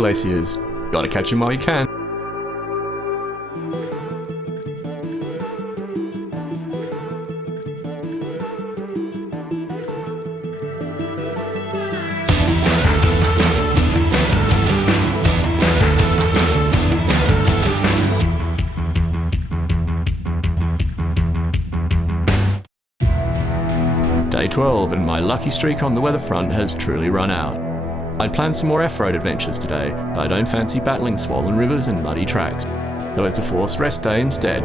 glaciers. Gotta catch 'em while you can. Day 12, and my lucky streak on the weather front has truly run out. I'd planned some more off-road adventures today, but I don't fancy battling swollen rivers and muddy tracks, so it's a forced rest day instead.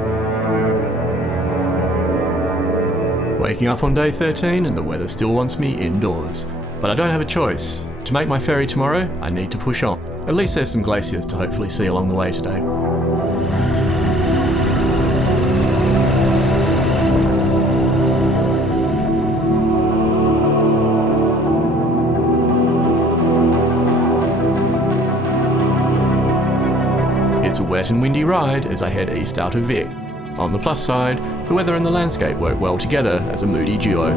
Waking up on day 13 and the weather still wants me indoors, but I don't have a choice. To make my ferry tomorrow, I need to push on. At least there's some glaciers to hopefully see along the way today. It's a wet and windy ride as I head east out of Vic. On the plus side, the weather and the landscape work well together as a moody duo.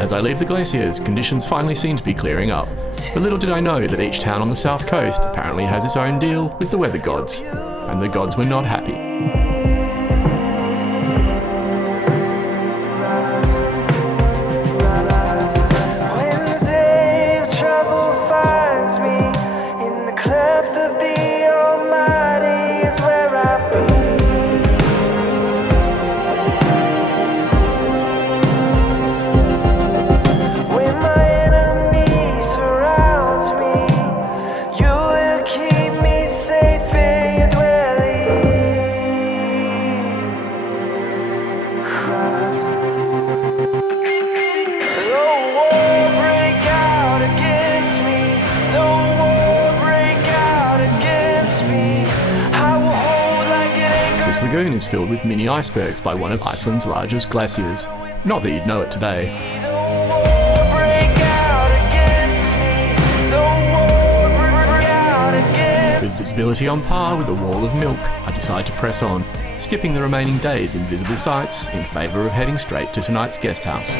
As I leave the glaciers, conditions finally seem to be clearing up. But little did I know that each town on the south coast apparently has its own deal with the weather gods. And the gods were not happy. This lagoon is filled with mini icebergs by one of Iceland's largest glaciers. Not that you'd know it today. With visibility on par with a wall of milk, I decide to press on, skipping the remaining day's invisible sights in favour of heading straight to tonight's guest house.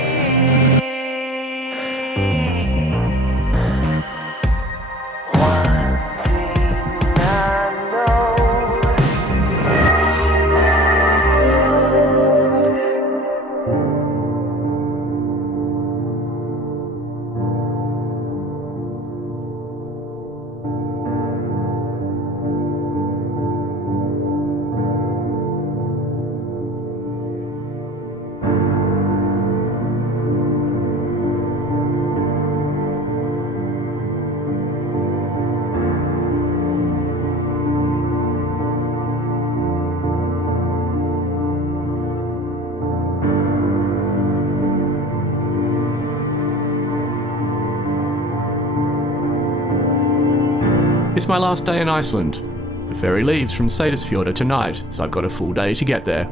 It's my last day in Iceland. The ferry leaves from Seydisfjordur tonight, so I've got a full day to get there.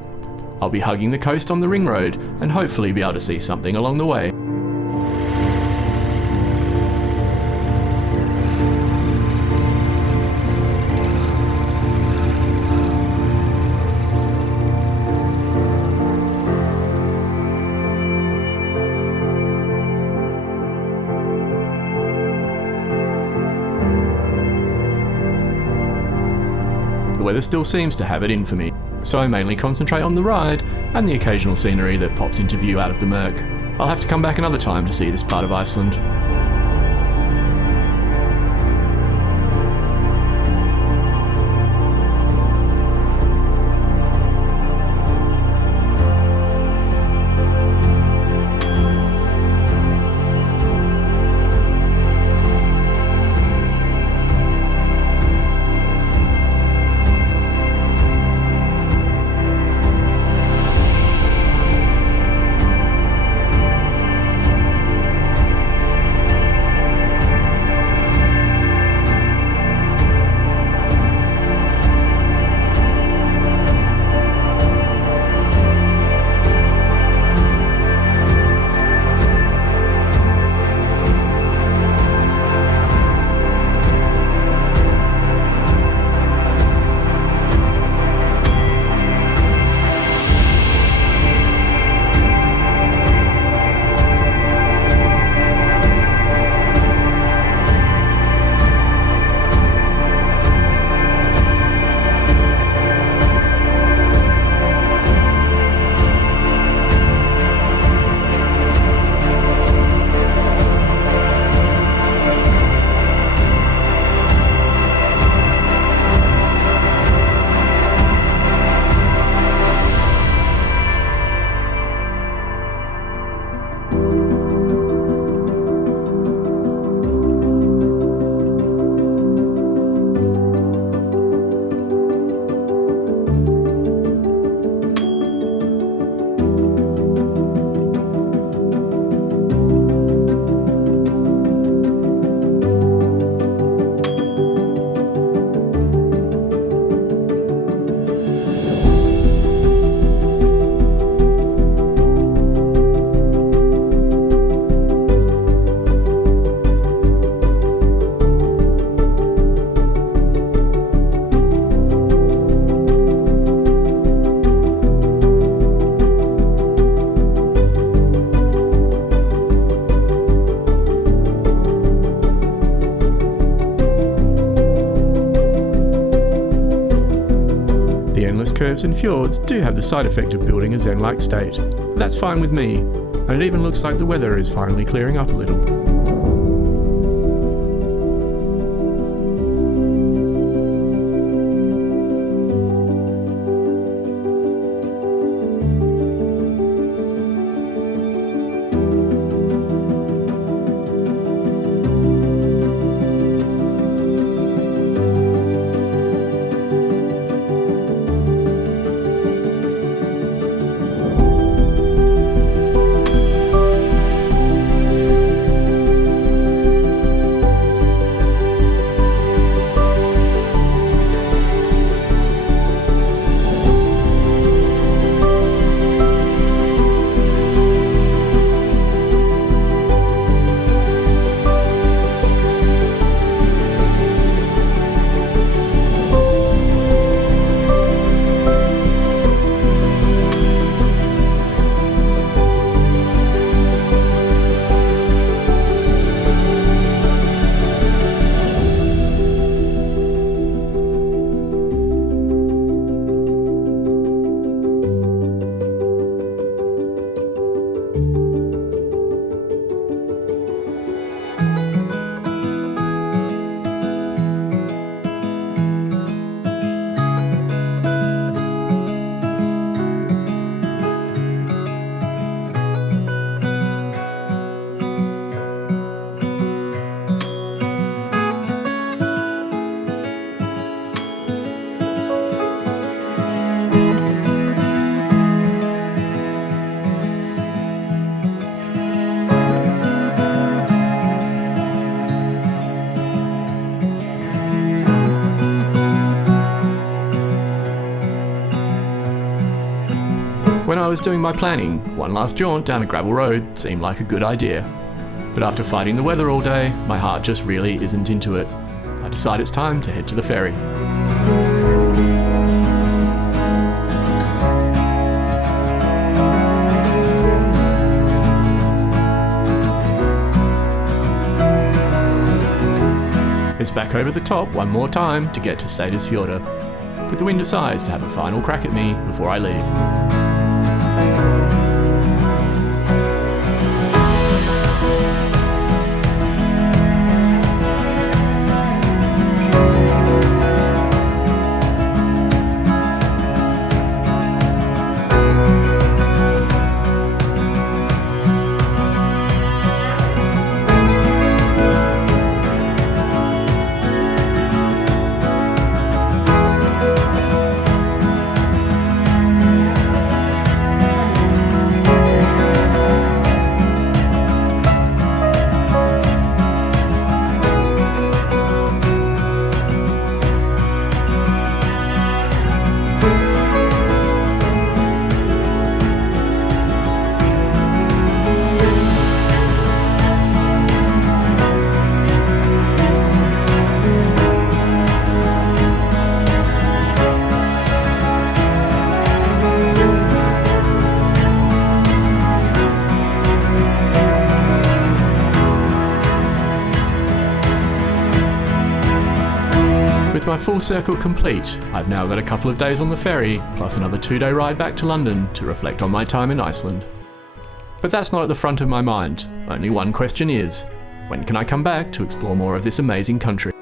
I'll be hugging the coast on the ring road and hopefully be able to see something along the way. The weather still seems to have it in for me, so I mainly concentrate on the ride and the occasional scenery that pops into view out of the murk. I'll have to come back another time to see this part of Iceland. Curves and fjords do have the side effect of building a zen-like state. But that's fine with me, and it even looks like the weather is finally clearing up a little. was doing my planning, one last jaunt down a gravel road seemed like a good idea. But after fighting the weather all day, my heart just really isn't into it. I decide it's time to head to the ferry. It's back over the top one more time to get to Seydisfjordur, but the wind decides to have a final crack at me before I leave. With my full circle complete, I've now got a couple of days on the ferry, plus another 2-day ride back to London to reflect on my time in Iceland. But that's not at the front of my mind. Only one question is, when can I come back to explore more of this amazing country?